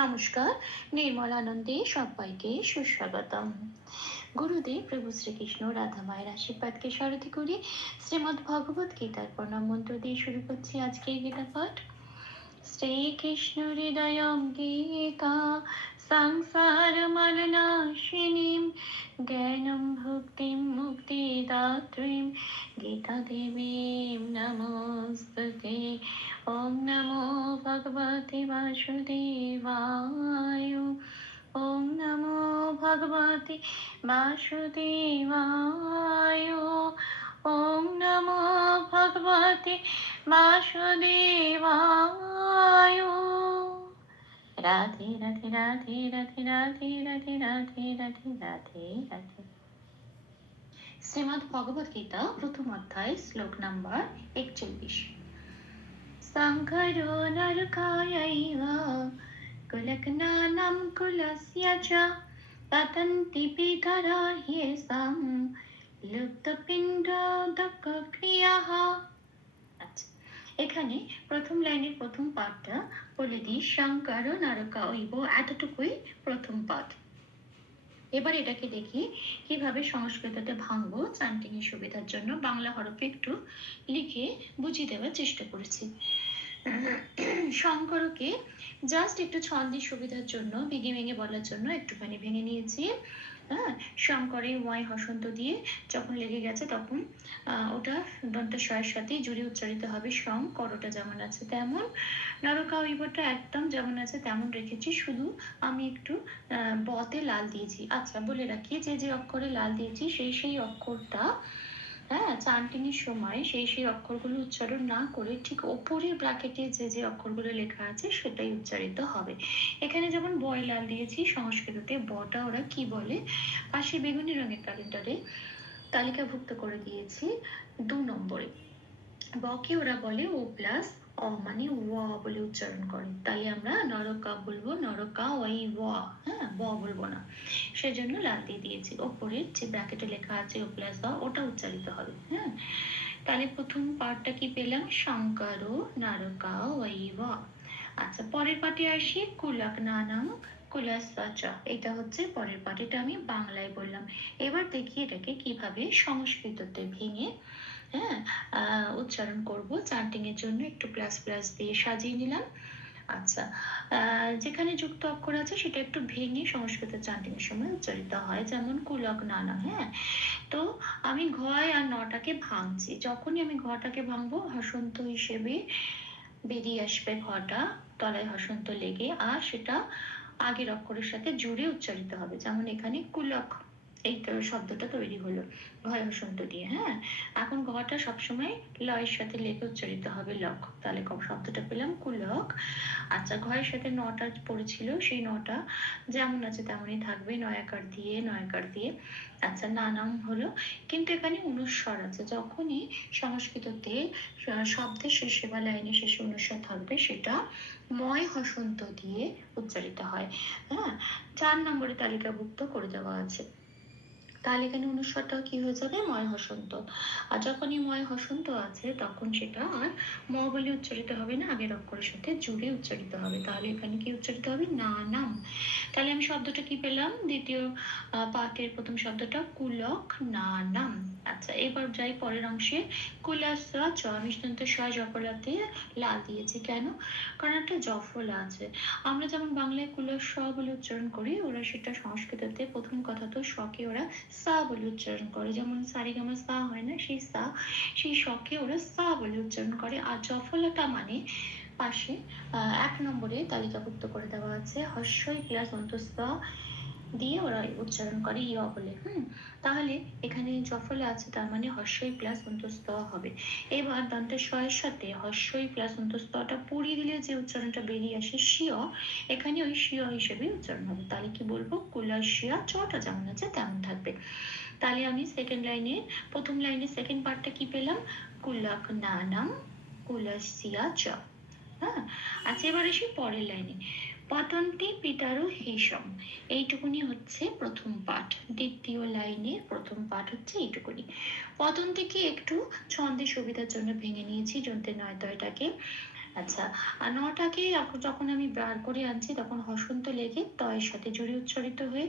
নমস্কার, নির্মল আনন্দে সবাইকে সুস্বাগতম। গুরুদেব প্রভু শ্রীকৃষ্ণ, রাধা মায়ের আশীর্বাদকে সারথি করে, শ্রীমদ ভগবত গীতার প্রণাম মন্ত্র দিয়ে শুরু করছি আজকে এই গীতা পাঠ। শ্রীকৃষ্ণ হৃদয়ম গীতা, সংসার মলনাশিনীম জ্ঞানম মুক্তি মুক্তিদাত্রীম গীতা দেবীম নমস্তুতে। ওম নমো ভগবতে বাসুদেবায়। ওম নমো ভগবতে বাসুদেবায়। ওম নমো ভগবতে বাসুদেবায়। রাধে রাধে রাধে রাধে রাধে রাধে রাধে রাধে রাধে রাধে শ্রীমদ্ ভগবত গীতা প্রথম অধ্যায় শ্লোক নাম্বার একচল্লিশ सङ्करो नरकायैव कुलग्नानं कुलस्य च पतन्ति पितरा ह्येषां লুপ্তপিণ্ডক্রিয়াহ আচ্ছা এখানে প্রথম লাইনের প্রথম পাঠটা বলে দিই, শঙ্কর নারকা ঐব এতটুকুই প্রথম পাঠ এবার এটাকে দেখি কীভাবে সংস্কৃততে ভাঙবো চান্টিং এর সুবিধার জন্য বাংলা হরফে একটু লিখে বুঝিয়ে দেওয়ার চেষ্টা করেছি। শঙ্করকে জাস্ট একটু ছন্দের সুবিধার জন্য, ভেঙে ভেঙে বলার জন্য একটুখানি ভেঙে নিয়েছি। হ্যাঁ? শঙ্করে ওয়াই হসন্ত দিয়ে যখন লেগে গেছে তখন ওটা দন্ত শয়ের সাথে জুড়ে উচ্চারিত হবে সং করটা যেমন আছে তেমন, নরকা ইবটা একদম যেমন আছে তেমন রেখেছি, শুধু আমি একটু বতে লাল দিয়েছি। আচ্ছা বলে রাখি, যে যে অক্ষরে লাল দিয়েছি, সেই সেই অক্ষরটা হ্যাঁ চান্টিনির সময় সেই সেই অক্ষরগুলো উচ্চারণ না করে ঠিক ওপরের ব্র্যাকেটে যে যে অক্ষরগুলো লেখা আছে সেটাই উচ্চারিত হবে। এখানে যেমন বয় লাল দিয়েছি, সংস্কৃততে বটা ওরা কি বলে? পাশে বেগুনি রঙের ক্যালেন্ডারে তালিকাভুক্ত করে দিয়েছি দু নম্বরে। বকে ওরা বলে? ও প্লাস অ মানে ওয়া বলে উচ্চারণ করে। তাই আমরা নরকা বলব, নরকা ওই ওয়া হ্যাঁ? ব বলব না। সেজন্য লাল দিয়ে দিয়েছি। ওপরের যে ব্র্যাকেটে লেখা আছে ও প্লাস অ ওটা উচ্চারিত হবে হ্যাঁ? তাহলে প্রথম পার্টটা কি পেলাম? শঙ্কর নরকা ওই ওয়া আচ্ছা পরের পাটে আসি। কুলাক নানাম কুলাসাচা এটা হচ্ছে পরের পার্ট এটা আমি বাংলায় বললাম। এবার দেখি এটাকে কীভাবে সংস্কৃততে ভেঙে হ্যাঁ উচ্চারণ করব। চান্টিং এর জন্য একটু প্লাস প্লাস দিয়ে সাজিয়ে নিলাম। আচ্ছা যেখানে যুক্ত অক্ষর আছে সেটা একটু ভেঙে সংস্কৃত চান্টিং এর সময় উচ্চারিত হয়, যেমন কুলক নানা হ্যাঁ। তো আমি ঘয় আর নটাকে ভাঙছি। যখনই আমি ঘটাকে ভাঙবো, হসন্ত হিসেবে বেরিয়ে আসবে ঘটা, তলায় হসন্ত লেগে, আর সেটা আগের অক্ষরের সাথে জুড়ে উচ্চারিত হবে। যেমন এখানে কুলক এই শব্দটা তৈরি হলো ভয় বসন্ত দিয়ে হ্যাঁ? এখন ঘটা সবসময় লয়ের সাথে লেগে উচ্চারিত হবে লক। তাহলে শব্দটা পেলাম কুলক। আচ্ছা ঘরের সাথে নটা পড়েছিল, সেই নটা যেমন আছে তেমনই থাকবে নয়াকার দিয়ে নয়াকার দিয়ে। আচ্ছা নানাম হলো। কিন্তু এখানে অনুস্বর আছে, যখনই সংস্কৃততে শব্দের শেষে বা লাইনের শেষে অনুস্বর থাকবে, সেটা ময় হসন্ত দিয়ে উচ্চারিত হয় হ্যাঁ? চার নম্বরে তালিকাভুক্ত করে দেওয়া আছে। তাহলে এখানে অনুস্বরটা কি হয়ে যাবে? ময় হসন্ত। আর যখনই ময় হসন্ত আছে, তখন সেটা আর ম বলে উচ্চারিত হবে না, আগের অক্ষরের সাথে জুড়ে উচ্চারিত হবে। তাহলে এখানে কি উচ্চারিত হবে? না, নাম। তাহলে আমি শব্দটা কি পেলাম? দ্বিতীয় পাঠের প্রথম শব্দটা কুলক না নাম। আচ্ছা এবার যাই পরের অংশে। কুলাসা চ, আমি কিন্তু স, জফলাতে লাল দিয়েছি। কেন? কারণ একটা জফলা আছে। আমরা যেমন বাংলায় কুলাস স বলে উচ্চারণ করি, ওরা সেটা সংস্কৃততে প্রথম কথা তো শকে ওরা সা বলে উচ্চারণ করে। যেমন সারিগামা সা হয় না, সেই সা, সেই শখে ওরা সা বলে উচ্চারণ করে। আর জফলতা মানে পাশে এক নম্বরে তালিকাভুক্ত করে দেওয়া আছে, হর্ষই প্লাস অন্তস্থ দিয়ে ওরা উচ্চারণ করে ইয়া বলে। হুম? তাহলে এখানে জফলে আছে, তার মানে হর্ষই প্লাস অন্তস্থ হবে এবার দন্তের শয়ের সাথে হর্ষই প্লাস অন্তস্থটা পড়িয়ে দিলে যে উচ্চারণটা বেরিয়ে আসে শিয় এখানে ওই শিয় হিসেবে উচ্চারণ হবে। তাহলে কি বলব? কুলাশিয়া চটা যেমন আছে, তেমন থাকবে তাহলে আমি সেকেন্ড লাইনে প্রথম লাইনে সেকেন্ড পার্টটা কি পেলাম? কুলাক নানাম কুলাসিয়া চ হ্যাঁ আচ্ছা এবার এসে পরের লাইনে পতন্তি পিতারু হেসম। এইটুকুনি হচ্ছে প্রথম পাঠ। দ্বিতীয় লাইনের প্রথম পাঠ হচ্ছে এইটুকুনি। পতন্তিকে একটু ছন্দের সুবিধার জন্য ভেঙে নিয়েছি, যন্ত্রের নয় দয়টাকে আচ্ছা আর নটাকে যখন আমি বার করে আনছি, তখন হসন্ত লেগে তয়ের সাথে জড়িয়ে উচ্চারিত হয়ে,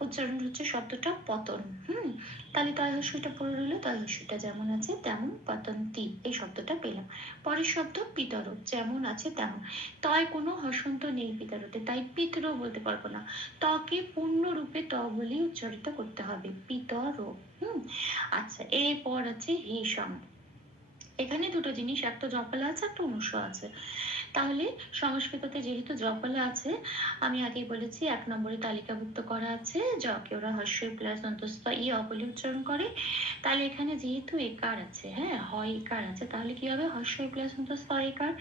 উচ্চারণ হচ্ছে শব্দটা পতন, হুম? তাহলে তয় হস্যটা পড়ে রইল, তয় হস্যটা যেমন আছে তেমন পতন্তি এই শব্দটা পেলাম। পরের শব্দ পিতর যেমন আছে তেমন। তয় কোনো হসন্ত নেই পিতরতে, তাই পিতর বলতে পারব না। তকে পূর্ণ রূপে ত বলেই উচ্চারিত করতে হবে পিতর হুম? আচ্ছা এরপর আছে হিসম এখানে দুটো জিনিস, একটা জপালা আছে, একটা অনুস্ব আছে। তাহলে সংস্কৃততে যেহেতু জপালা আছে, আমি আগেই বলেছি, এক নম্বরে তালিকাভুক্ত করা আছে জকে ওরা হস্য প্লাস অন্তস্থ, ই, অবলি উচ্চারণ করে। তাহলে এখানে যেহেতু একার আছে হ্যাঁ হয়, একার আছে, তাহলে কি হবে? হস্য প্লাস অন্তস্থ, একার।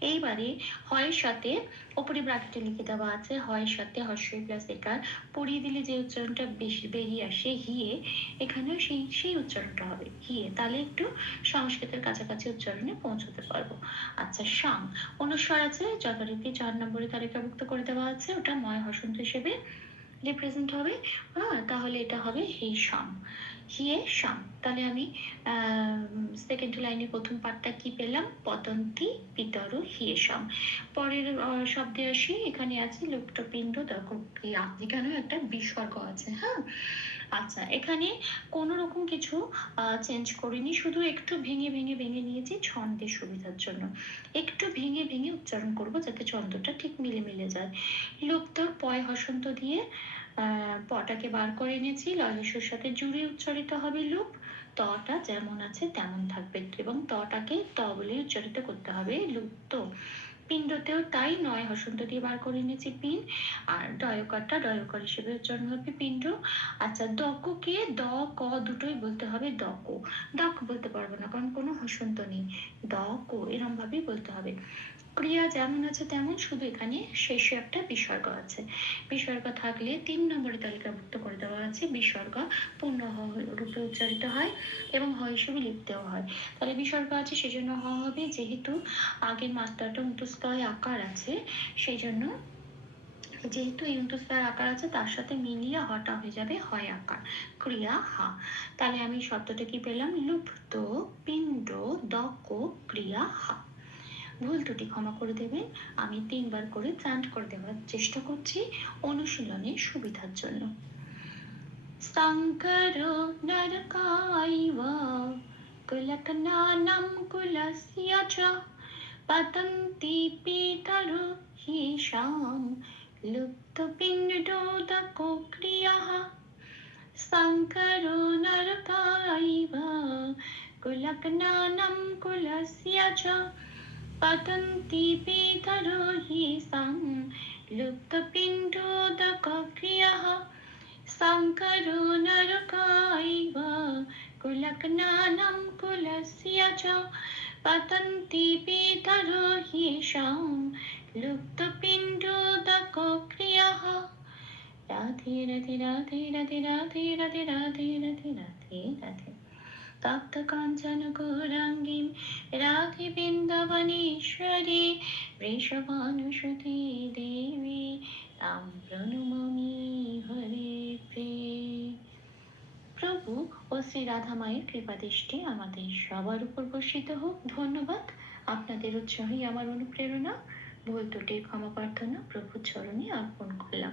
এইবারে হয়ের সাথে ওপরে ব্রাকেটে লিখে দেওয়া আছে, হয় সাথে হর্ষই প্লাস একার। পড়িয়ে দিলে যে উচ্চারণটা বেশি বেরিয়ে আসে, হিয়ে, এখানেও সেই সেই উচ্চারণটা হবে, হিয়ে। তাহলে একটু সংস্কৃতের কাছাকাছি উচ্চারণে পৌঁছতে পারব। আচ্ছা সাং। অনুস্বর আছে, যথারীতি চার নম্বরে তালিকাভুক্ত করে দেওয়া আছে, ওটা ময় হসন্ত হিসেবে। রিপ্রেজেন্ট হবে হ্যাঁ তাহলে এটা হবে হি শাম হিয়ে শাম তাহলে আমি সেকেন্ড লাইনে প্রথম পার্টটা কি পেলাম? পতন্তি পিতর হিয়ে শাম পরের শব্দে আসি, এখানে আছে লুপ্তপিণ্ড তখন ক্রিয়া এখানেও একটা বিসর্গ আছে হ্যাঁ? আচ্ছা এখানে কোনো রকম কিছু চেঞ্জ করিনি, শুধু একটু ভেঙে ভেঙে ভেঙে নিয়েছি ছন্দের সুবিধার জন্য। একটু ভেঙে ভেঙে উচ্চারণ করব যাতে ছন্দটা ঠিক মিলে মিলে যায়। লুপ্ত, পয়, হসন্ত দিয়ে পটাকে বার করে এনেছি। লয়েশ্বর সাথে জুড়ে উচ্চারিত হবে লুপ। তটা যেমন আছে তেমন থাকবে এবং তটাকে ত বলে উচ্চারিত করতে হবে লুপ্ত। পিণ্ডতেও তাই নয়, হসন্ত দিয়ে বার করে নিয়েছি পিন আর ডয়কারটা ডয়কার হিসেবে উচ্চারণ হবে পিণ্ড। আচ্ছা দককে দ, ক দুটোই বলতে হবে দক। দক বলতে পারব না, কারণ কোনো হসন্ত নেই। দ, ক এরম ভাবেই বলতে হবে। ক্রিয়া যেমন আছে তেমন শুধু এখানে শেষে একটা বিসর্গ আছে। বিসর্গ থাকলে তিন নম্বরে তালিকাভুক্ত করে দেওয়া আছে, বিসর্গ পূর্ণ রূপে উচ্চারিত হয় এবং হ হিসেবে লিখতেও হয়। তাহলে বিসর্গ আছে, সেজন্য হ হবে। যেহেতু আগের মাত্রাটা উন্তস্তয় আকার আছে সেই জন্য যেহেতু এই অন্তঃস্থর আকার আছে, তার সাথে মিলিয়ে হটা হয়ে যাবে হয় আকার, ক্রিয়া হা। তাহলে আমি শব্দটা কি পেলাম? লুপ্ত, পিণ্ড, দক, ক্রিয়া হা। ভুল ত্রুটি ক্ষমা করে দেবেন। আমি তিনবার করে চান্ট করে দেওয়ার চেষ্টা করছি অনুশীলনের সুবিধার জন্য। নরকাইব কুলকনানম কুলস্য চ, পতন্তি হিশাম পতন্তি পিতরো হিশাম লুপ্তপিণ্ডোদকো ক্রিয়াः শঙ্কरो নরকাইব কুলকনানম কুলস্য চ পতন্তি পিতরো হিশাম লুপ্তপিণ্ডোদক ক্রিয়াः রাধে রাধে রাধে রাধে রাধে রাধে রাধে রাধে রাধে রাধে তপ্ত কাঞ্চন গৌরাঙ্গীম রাধে বৃন্দাবনেশ্বরী বৃষভানুসুতে দেবী, তাম প্রণমামি হরে প্রিয়। প্রভু ও শ্রী রাধা মায়ের কৃপা দৃষ্টি আমাদের সবার উপর বর্ষিত হোক। ধন্যবাদ। আপনাদের উৎসাহই আমার অনুপ্রেরণা। ভুল ত্রুটির ক্ষমা প্রার্থনা প্রভুর চরণে অর্পণ করলাম।